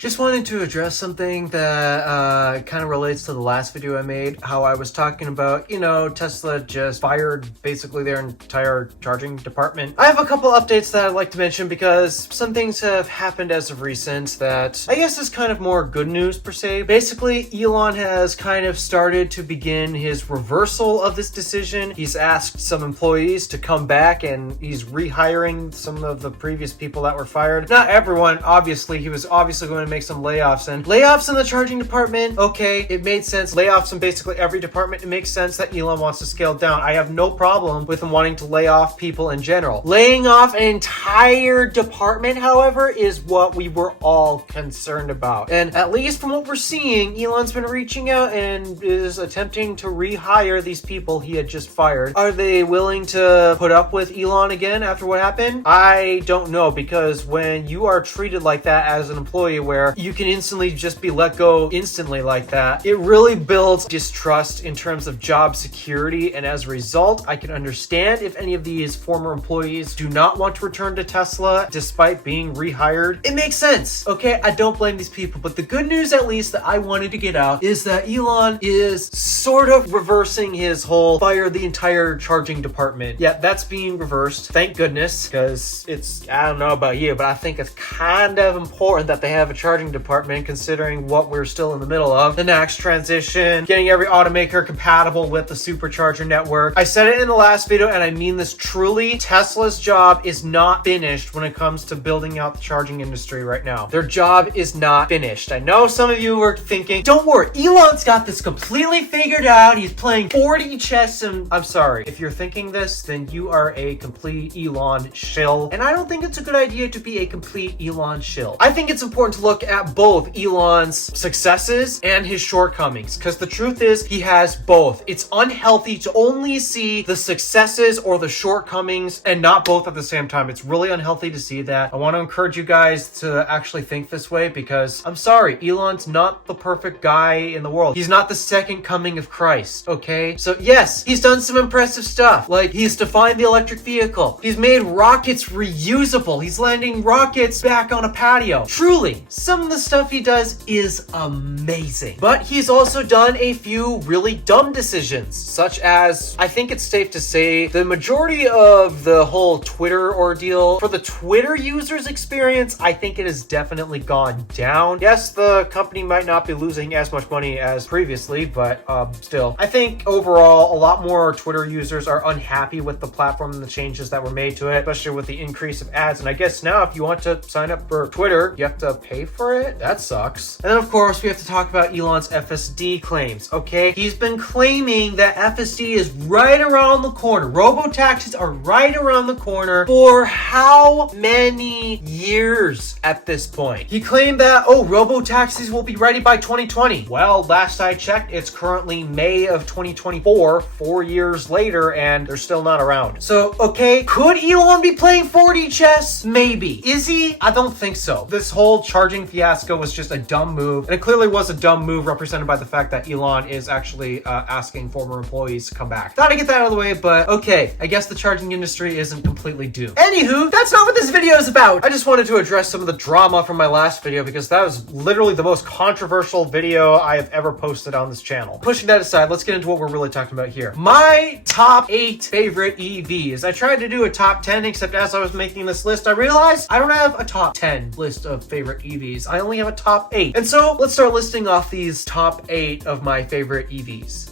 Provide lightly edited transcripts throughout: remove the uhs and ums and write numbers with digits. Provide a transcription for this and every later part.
Just wanted to address something that kind of relates to the last video I made, how I was talking about, Tesla just fired basically their entire charging department. I have a couple updates that I'd like to mention because some things have happened as of recent that I guess is kind of more good news per se. Basically, Elon has kind of started to begin his reversal of this decision. He's asked some employees to come back and he's rehiring some of the previous people that were fired. Not everyone, obviously. He was obviously going to make some layoffs, and layoffs in the charging department, okay, it made sense. Layoffs in basically every department, it makes sense that Elon wants to scale down. I have no problem with him wanting to lay off people in general. Laying off an entire department, however, is what we were all concerned about. And at least from what we're seeing, Elon's been reaching out and is attempting to rehire these people he had just fired. Are they willing to put up with Elon again after what happened? I don't know, because when you are treated like that as an employee, where you can instantly just be let go instantly like that, it really builds distrust in terms of job security. And as a result, I can understand if any of these former employees do not want to return to Tesla despite being rehired. It makes sense. Okay, I don't blame these people. But the good news, at least, that I wanted to get out is that Elon is sort of reversing his whole fire the entire charging department. Yeah, that's being reversed. Thank goodness, because I don't know about you, but I think it's kind of important that they have a charging department, considering what we're still in the middle of. The NACS transition, getting every automaker compatible with the Supercharger network. I said it in the last video, and I mean this truly. Tesla's job is not finished when it comes to building out the charging industry right now. Their job is not finished. I know some of you were thinking, don't worry, Elon's got this completely figured out. He's playing 4D chess, and I'm sorry. If you're thinking this, then you are a complete Elon shill. And I don't think it's a good idea to be a complete Elon shill. I think it's important to look at both Elon's successes and his shortcomings, because the truth is he has both. It's unhealthy to only see the successes or the shortcomings and not both at the same time. It's really unhealthy to see that. I want to encourage you guys to actually think this way, because I'm sorry, Elon's not the perfect guy in the world. He's not the second coming of Christ, okay? So yes, he's done some impressive stuff. Like, he's defined the electric vehicle. He's made rockets reusable. He's landing rockets back on a patio. Truly, some of the stuff he does is amazing. But he's also done a few really dumb decisions, such as, I think it's safe to say, the majority of the whole Twitter ordeal, for the Twitter users' experience, I think it has definitely gone down. Yes, the company might not be losing as much money as previously, but still, I think overall, a lot more Twitter users are unhappy with the platform and the changes that were made to it, especially with the increase of ads. And I guess now, if you want to sign up for Twitter, you have to pay for it. That sucks. And then, of course, we have to talk about Elon's FSD claims, okay? He's been claiming that FSD is right around the corner. Robo-taxis are right around the corner for how many years at this point? He claimed that, robo-taxis will be ready by 2020. Well, last I checked, it's currently May of 2024, 4 years later, and they're still not around. So, okay, could Elon be playing 4D chess? Maybe. Is he? I don't think so. This whole charging fiasco was just a dumb move, and it clearly was a dumb move represented by the fact that Elon is actually asking former employees to come back. Thought I'd get that out of the way, but okay, I guess the charging industry isn't completely doomed. Anywho, that's not what this video is about. I just wanted to address some of the drama from my last video, because that was literally the most controversial video I have ever posted on this channel. Pushing that aside, let's get into what we're really talking about here. My top 8 favorite EVs. I tried to do a top 10, except as I was making this list, I realized I don't have a top 10 list of favorite EVs. I only have a top 8. And so let's start listing off these top 8 of my favorite EVs.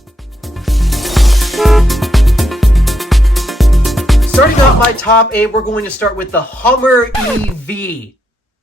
Starting off my top 8, we're going to start with the Hummer EV.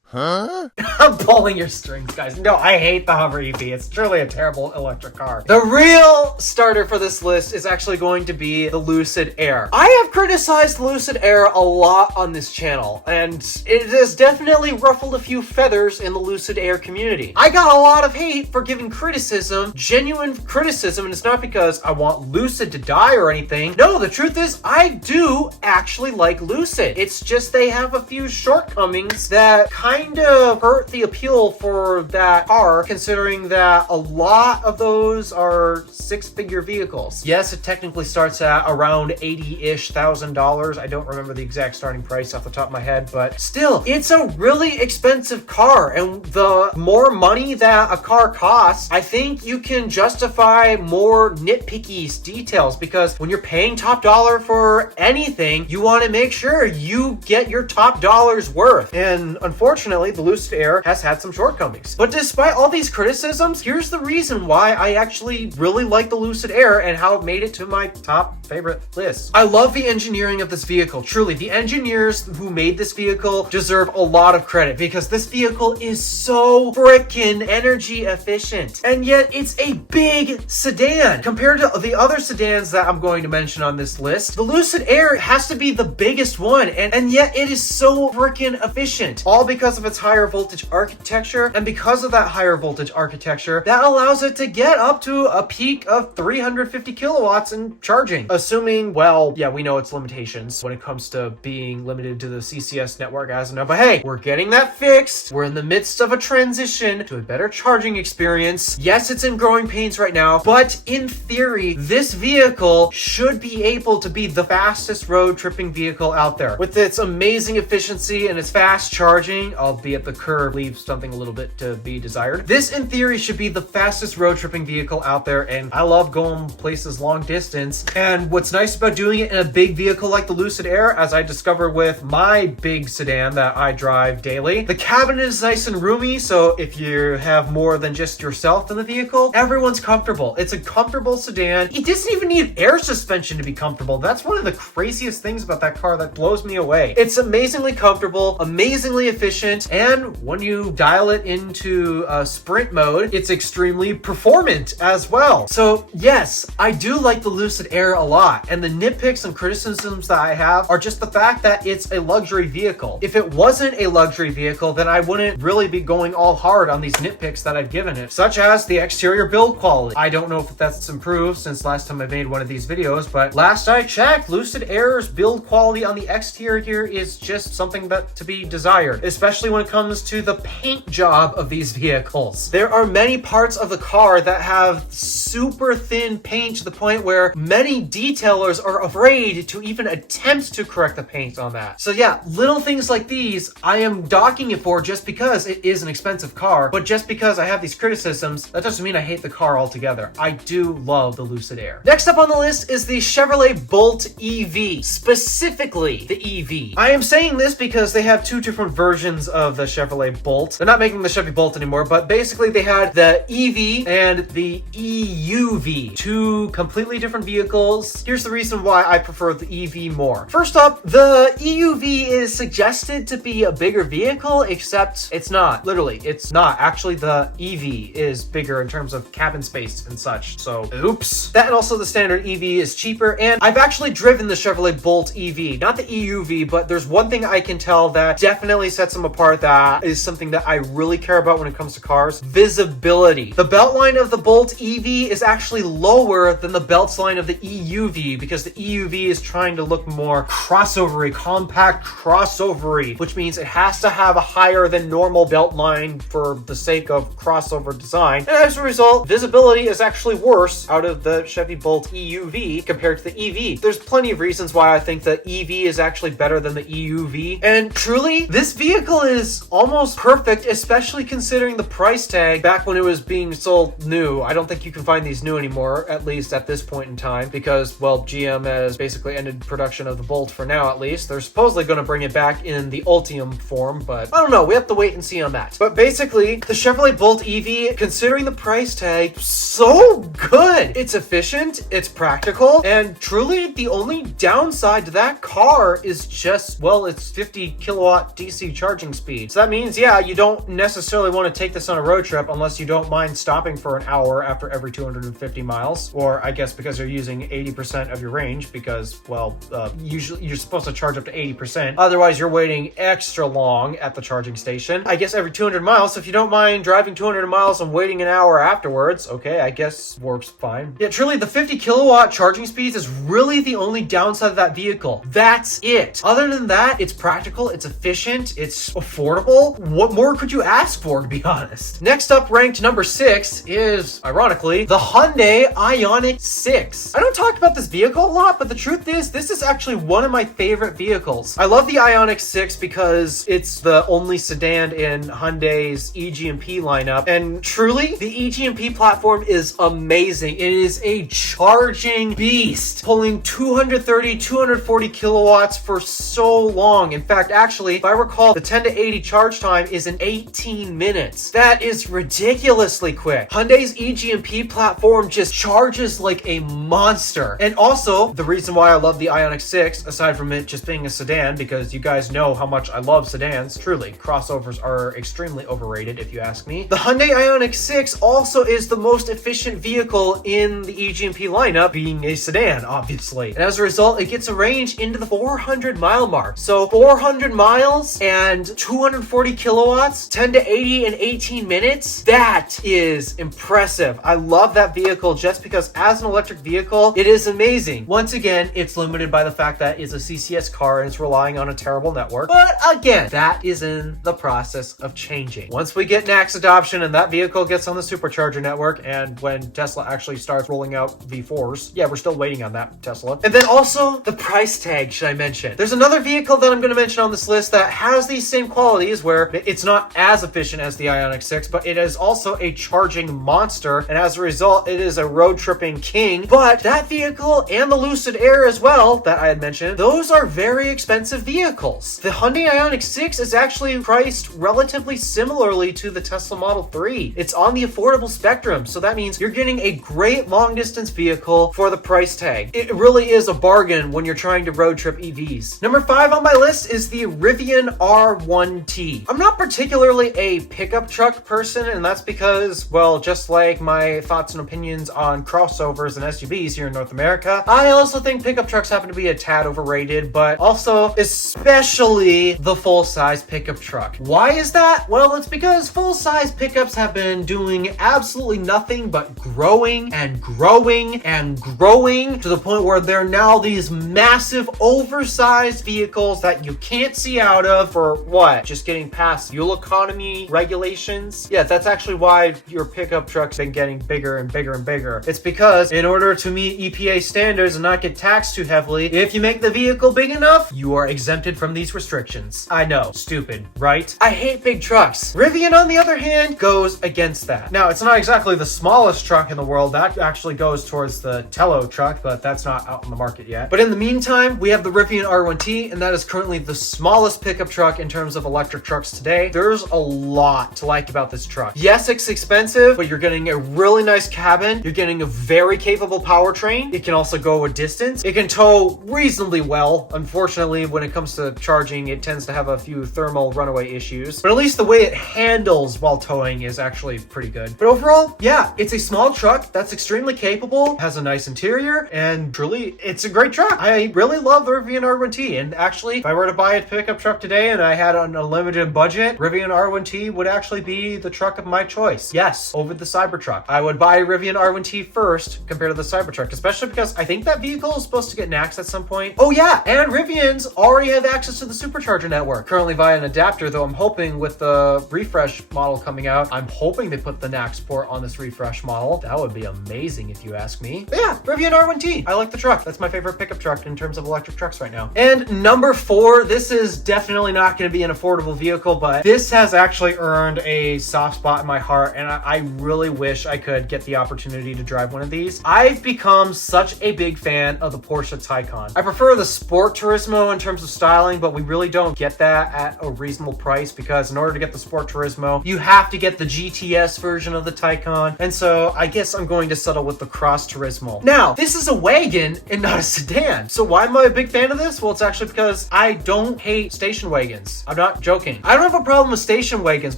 Huh? I'm pulling your strings, guys. No, I hate the Hummer EV. It's truly a terrible electric car. The real starter for this list is actually going to be the Lucid Air. I have criticized Lucid Air a lot on this channel, and it has definitely ruffled a few feathers in the Lucid Air community. I got a lot of hate for giving criticism, genuine criticism, and it's not because I want Lucid to die or anything. No, the truth is, I do actually like Lucid. It's just they have a few shortcomings that kind kind of hurt the appeal for that car, considering that a lot of those are six-figure vehicles. Yes, it technically starts at around $80-ish thousand. I don't remember the exact starting price off the top of my head, but still, it's a really expensive car. And the more money that a car costs, I think you can justify more nitpicky details, because when you're paying top dollar for anything, you want to make sure you get your top dollar's worth. And unfortunately, the Lucid Air has had some shortcomings. But despite all these criticisms, here's the reason why I actually really like the Lucid Air and how it made it to my top favorite list. I love the engineering of this vehicle. Truly, the engineers who made this vehicle deserve a lot of credit, because this vehicle is so freaking energy efficient. And yet it's a big sedan. Compared to the other sedans that I'm going to mention on this list, the Lucid Air has to be the biggest one, and yet it is so freaking efficient. All because of its higher voltage architecture, and because of that higher voltage architecture, that allows it to get up to a peak of 350 kilowatts in charging. Assuming, well, yeah, we know its limitations when it comes to being limited to the CCS network as of now, but hey, we're getting that fixed. We're in the midst of a transition to a better charging experience. Yes, it's in growing pains right now, but in theory, this vehicle should be able to be the fastest road tripping vehicle out there. With its amazing efficiency and its fast charging, albeit the curve leaves something a little bit to be desired, this in theory should be the fastest road tripping vehicle out there, and I love going places long distance. And what's nice about doing it in a big vehicle like the Lucid Air, as I discovered with my big sedan that I drive daily, the cabin is nice and roomy, so if you have more than just yourself in the vehicle, everyone's comfortable. It's a comfortable sedan. It doesn't even need air suspension to be comfortable. That's one of the craziest things about that car that blows me away. It's amazingly comfortable, amazingly efficient, and when you dial it into sprint mode, it's extremely performant as well. So yes, I do like the Lucid Air a lot, and the nitpicks and criticisms that I have are just the fact that it's a luxury vehicle. If it wasn't a luxury vehicle, then I wouldn't really be going all hard on these nitpicks that I've given it, such as the exterior build quality. I don't know if that's improved since last time I made one of these videos, but last I checked, Lucid Air's build quality on the exterior is just something that to be desired, especially when it comes to the paint job of these vehicles. There are many parts of the car that have super thin paint to the point where many detailers are afraid to even attempt to correct the paint on that. So yeah, little things like these I am docking it for just because it is an expensive car, but just because I have these criticisms, that doesn't mean I hate the car altogether. I do love the Lucid Air. Next up on the list is the Chevrolet Bolt EV, specifically the EV. I am saying this because they have two different versions of the Chevrolet Bolt. They're not making the Chevy Bolt anymore, but basically they had the EV and the EUV, two completely different vehicles. Here's the reason why I prefer the EV more. First up, the EUV is suggested to be a bigger vehicle, except it's not. Literally, it's not. Actually, the EV is bigger in terms of cabin space and such, so oops. That and also the standard EV is cheaper, and I've actually driven the Chevrolet Bolt EV, not the EUV, but there's one thing I can tell that definitely sets them apart that is something that I really care about when it comes to cars: visibility. The belt line of the Bolt EV is actually lower than the belt line of the EUV, because the EUV is trying to look more crossovery, compact crossovery, which means it has to have a higher than normal belt line for the sake of crossover design. And as a result, visibility is actually worse out of the Chevy Bolt EUV compared to the EV. There's plenty of reasons why I think the EV is actually better than the EUV. And truly, this vehicle is almost perfect, especially considering the price tag back when it was being sold new. I don't think you can find these new anymore, at least at this point in time, because, well, GM has basically ended production of the Bolt for now, at least. They're supposedly going to bring it back in the Ultium form, but I don't know. We have to wait and see on that. But basically, the Chevrolet Bolt EV, considering the price tag, so good. It's efficient, it's practical, and truly the only downside to that car is just, well, it's 50 kilowatt DC charging speed. So that means, yeah, you don't necessarily want to take this on a road trip unless you don't mind stopping for an hour after every 250 miles, or I guess because you're using 80% of your range, because, well, usually you're supposed to charge up to 80%. Otherwise, you're waiting extra long at the charging station. I guess every 200 miles, if you don't mind driving 200 miles and waiting an hour afterwards, okay, I guess works fine. Yeah, truly, the 50 kilowatt charging speeds is really the only downside of that vehicle. That's it. Other than that, it's practical, it's efficient, it's affordable. What more could you ask for, to be honest? Next up, ranked number 6 is, ironically, the Hyundai Ioniq 6. I don't talk about this vehicle a lot, but the truth is, this is actually one of my favorite vehicles. I love the Ioniq 6 because it's the only sedan in Hyundai's EGMP lineup, and truly, the EGMP platform is amazing. It is a charging beast, pulling 230, 240 kilowatts for so long. In fact, actually, if I recall, the 10 to 80 charge time is in 18 minutes. That is ridiculously quick. Hyundai's EGMP platform just charges like a monster. And also, the reason why I love the Ioniq 6, aside from it just being a sedan, because you guys know how much I love sedans, truly, crossovers are extremely overrated if you ask me. The Hyundai Ioniq 6 also is the most efficient vehicle in the EGMP lineup, being a sedan, obviously. And as a result, it gets a range into the 400 mile mark. So 400 miles and 240 kilowatts, 10 to 80 in 18 minutes. That is impressive. I love that vehicle just because as an electric vehicle, it is amazing. Once again, it's limited by the fact that it's a CCS car and it's relying on a terrible network. But again, that is in the process of changing. Once we get NACS adoption and that vehicle gets on the Supercharger network, and when Tesla actually starts rolling out V4s, yeah, we're still waiting on that, Tesla. And then also the price tag, should I mention? There's another vehicle that I'm going to mention on this list that has these same qualities where it's not as efficient as the Ioniq 6, but it is also a charging monster, and as a result, it is a road tripping king. But that vehicle and the Lucid Air as well, that I had mentioned, those are very expensive vehicles. The Hyundai Ioniq 6 is actually priced relatively similarly to the Tesla Model 3. It's on the affordable spectrum, so that means you're getting a great long distance vehicle for the price tag. It really is a bargain when you're trying to road trip EVs. Number 5 on my list is the Rivian R1T. I'm not particularly a pickup truck person, and that's because, well, just like my thoughts and opinions on crossovers and SUVs here in North America, I also think pickup trucks happen to be a tad overrated, but also especially the full-size pickup truck. Why is that? Well, it's because full-size pickups have been doing absolutely nothing but growing and growing and growing to the point where they're now these massive oversized vehicles that you can't see out of for what? Just getting past fuel economy regulations? Yeah, that's actually why your pickup truck's been getting bigger and bigger and bigger. It's because in order to meet EPA standards and not get taxed too heavily, if you make the vehicle big enough, you are exempted from these restrictions. I know, stupid, right? I hate big trucks. Rivian, on the other hand, goes against that. Now, it's not exactly the smallest truck in the world. That actually goes towards the Tello truck, but that's not out on the market yet. But in the meantime, we have the Rivian R1T, and that is currently the smallest pickup truck in terms of electric trucks today. There's a lot to like about this truck. Yes, it's expensive, but you're getting a really nice cabin. You're getting a very capable powertrain. It can also go a distance. It can tow reasonably well. Unfortunately, when it comes to charging, it tends to have a few thermal runaway issues, but at least the way it handles while towing is actually pretty good. But overall, yeah, it's a small truck that's extremely capable, has a nice interior, and truly, it's a great truck. I really love the Rivian R1T, and actually, if I were to buy a pickup truck today and I had an unlimited budget, Rivian R1T would actually be the truck of my choice. Yes, over the Cybertruck. I would buy a Rivian R1T first compared to the Cybertruck, especially because I think that vehicle is supposed to get NACS at some point. Oh yeah, and Rivians already have access to the Supercharger network, currently via an adapter, though I'm hoping with the refresh model coming out, I'm hoping they put the NACS port on this refresh model. That would be amazing if you ask me. But yeah, Rivian R1T. I like the truck. That's my favorite pickup truck in terms of electric trucks right now. And number 4, this is definitely not going to be an affordable vehicle, but this has actually earned a soft spot in my heart, and I really wish I could get the opportunity to drive one of these. I've become such a big fan of the Porsche Taycan. I prefer the Sport Turismo in terms of styling, but we really don't get that at a reasonable price because in order to get the Sport Turismo, you have to get the GTS version of the Taycan, and so I guess I'm going to settle with the Cross Turismo. Now, this is a wagon and not a sedan. So why am I a big fan of this? Well, it's actually because I don't hate station wagons. I'm not joking. I don't have a problem with station wagons.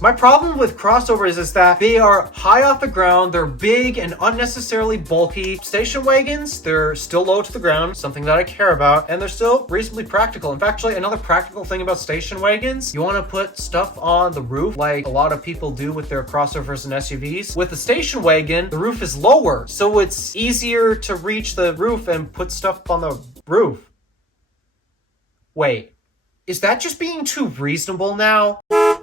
My problem with crossovers is that they are high off the ground, they're big and unnecessarily bulky. Station wagons, they're still low to the ground, something that I care about, and they're still reasonably practical. In fact, actually, another practical thing about station wagons, you want to put stuff on the roof like a lot of people do with their crossovers and SUVs. With the station wagon, the roof is lower, so it's easier to reach the roof and put stuff on the roof. Wait, is that just being too reasonable now?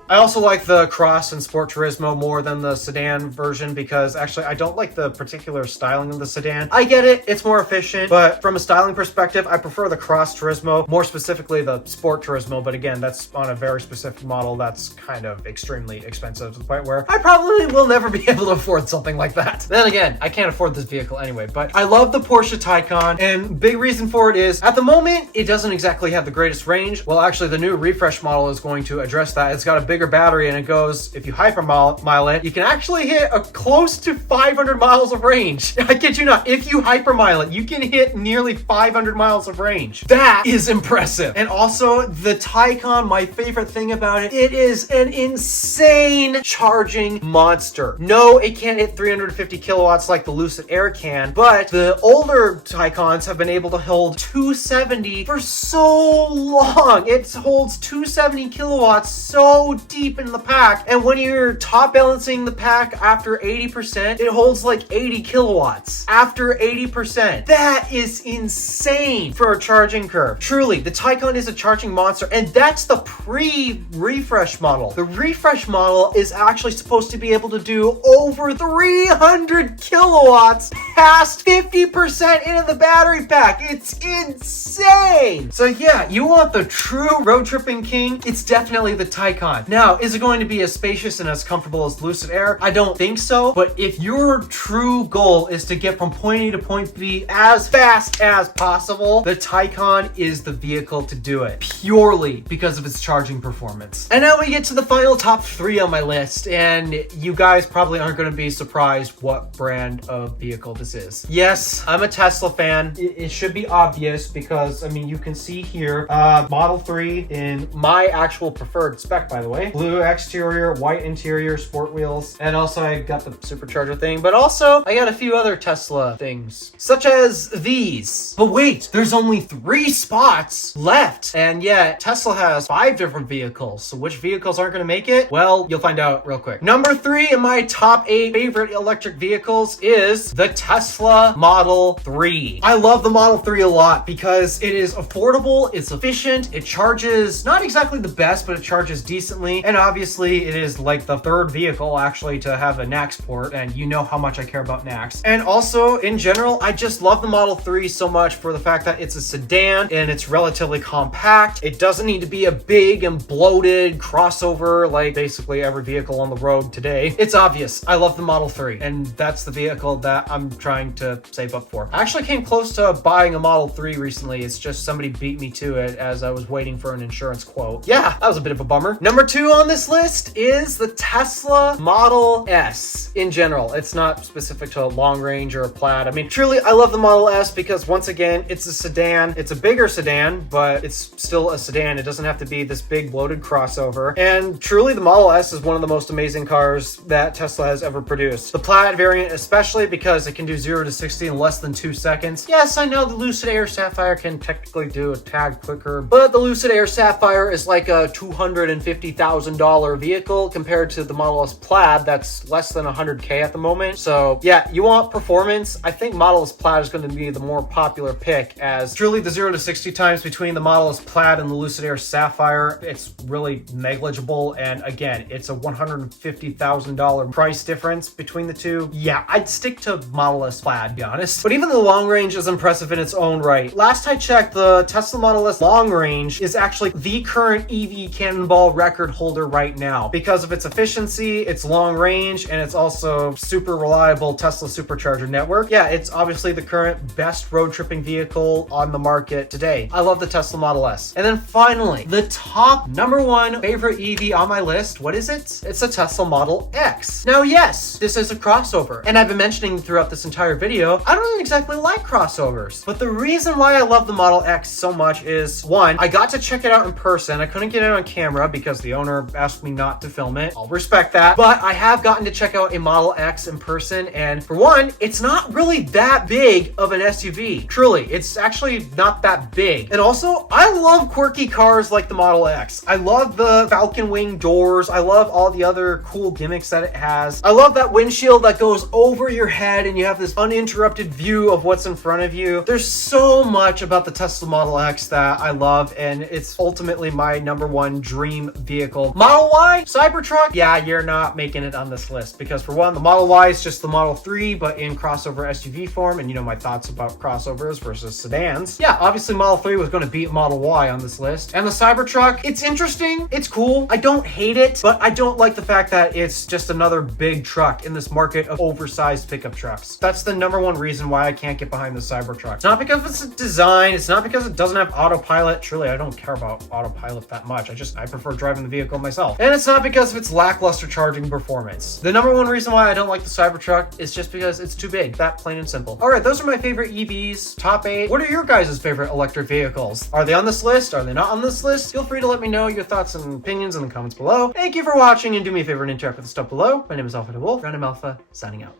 I also like the Cross and Sport Turismo more than the sedan version because actually I don't like the particular styling of the sedan. I get it, it's more efficient, but from a styling perspective, I prefer the Cross Turismo, more specifically the Sport Turismo, but again, that's on a very specific model that's kind of extremely expensive to the point where I probably will never be able to afford something like that. Then again, I can't afford this vehicle anyway, but I love the Porsche Taycan, and big reason for it is, at the moment, it doesn't exactly have the greatest range. Well, actually, the new refresh model is going to address that. It's got a bigger battery, and it goes, if you hypermile it, you can actually hit a close to 500 miles of range. I kid you not, if you hypermile it, you can hit nearly 500 miles of range. That is impressive. And also, the Taycan, my favorite thing about it, it is an insane charging monster. No, it can't hit 350 kilowatts like the Lucid Air can, but the older Taycans have been able to hold 270 for so long. It holds 270 kilowatts so deep in the pack, and when you're top balancing the pack after 80%, it holds like 80 kilowatts after 80%. That is insane for a charging curve. Truly, the Taycan is a charging monster, and that's the pre-refresh model. The refresh model is actually supposed to be able to do over 300 kilowatts past 50% into the battery pack. It's insane. So yeah, you want the true road tripping king? It's definitely the Taycan. Now, is it going to be as spacious and as comfortable as Lucid Air? I don't think so, but if your true goal is to get from point A to point B as fast as possible, the Taycan is the vehicle to do it, purely because of its charging performance. And now we get to the final top 3 on my list, and you guys probably aren't going to be surprised what brand of vehicle this is. Yes, I'm a Tesla fan. It should be obvious because, I mean, you can see here, Model 3 in my actual preferred spec, by the way. Blue exterior, white interior, sport wheels, and also I got the Supercharger thing, but also I got a few other Tesla things, such as these. But wait, there's only 3 spots left, and yet Tesla has 5 different vehicles, so which vehicles aren't going to make it? Well, you'll find out real quick. Number 3 in my top 8 favorite electric vehicles is the Tesla Model 3. I love the Model 3 a lot because it is affordable, it's efficient, it charges not exactly the best, but it charges decently, and obviously it is like the 3rd vehicle actually to have a NACS port, and you know how much I care about NACS. And also, in general, I just love the Model 3 so much for the fact that it's a sedan and it's relatively compact. It doesn't need to be a big and bloated crossover like basically every vehicle on the road today. It's obvious. I love the Model 3, and that's the vehicle that I'm trying to save up for. I actually came close to buying a Model 3 recently. It's just somebody beat me to it as I was waiting for an insurance quote. Yeah, that was a bit of a bummer. Number 2 on this list is the Tesla Model S. In general, it's not specific to a long range or a Plaid. I mean, truly, I love the Model S because once again, it's a sedan. It's a bigger sedan, but it's still a sedan. It doesn't have to be this big bloated crossover. And truly, the Model S is one of the most amazing cars that Tesla has ever produced. The Plaid variant, especially because it can do 0 to 60 in less than 2 seconds. Yes, I know the Lucid Air Sapphire can technically do a tad quicker, but the Lucid Air Sapphire is like a $250,000 vehicle compared to the Model S Plaid that's less than 100K at the moment. So yeah, you want performance? I think Model S Plaid is going to be the more popular pick, as truly the 0 to 60 times between the Model S Plaid and the Lucid Air Sapphire, it's really negligible. And again, it's a $150,000 price difference between the two. Yeah, I'd stick to Model S Plaid, to be honest. But even the long range is impressive in its own right. Last I checked, the Tesla Model S long range is actually the current EV cannonball record holder right now because of its efficiency, its long range, and it's also super reliable Tesla Supercharger network. Yeah, it's obviously the current best road tripping vehicle on the market today. I love the Tesla Model S. And then finally, the top number 1 favorite EV on my list, what is it? It's a Tesla Model X. Now, yes, this is a crossover, and I've been mentioning throughout this entire video, I don't exactly like crossovers, but the reason why I love the Model X so much is, 1, I got to check it out in person. I couldn't get it on camera because the owner asked me not to film it. I'll respect that, but I have gotten to check out a Model X in person, and for one, it's not really that big of an SUV. Truly, it's actually not that big. And also, I love quirky cars like the Model X. I love the Falcon Wing doors. I love all the other cool gimmicks that it has. I love that windshield that goes over your head and you have this uninterrupted view of what's in front of you. There's so much about the Tesla Model X that I love, and it's ultimately my #1 dream vehicle. Model Y, Cybertruck, yeah, you're not making it on this list because for one, the Model Y is just the Model 3, but in crossover SUV form, and you know my thoughts about crossovers versus sedans. Yeah, obviously Model 3 was going to beat Model Y on this list. And the Cybertruck, it's interesting, it's cool. I don't hate it, but I don't like the fact that it's just another big truck in this market of oversized pickup trucks. That's the #1 reason why I can't get behind the Cybertruck. It's not because of its design, it's not because it doesn't have autopilot. Truly, I don't care about autopilot that much. I prefer driving the vehicle myself. And it's not because of its lackluster charging performance. The #1 reason why I don't like the Cybertruck is just because it's too big. That plain and simple. All right, those are my favorite EVs, top 8. What are your guys' favorite electric vehicles? Are they on this list? Are they not on this list? Feel free to let me know your thoughts and opinions in the comments below. Thank you for watching, and do me a favor and interact with the stuff below. My name is DeWolf, Random Alpha, signing out.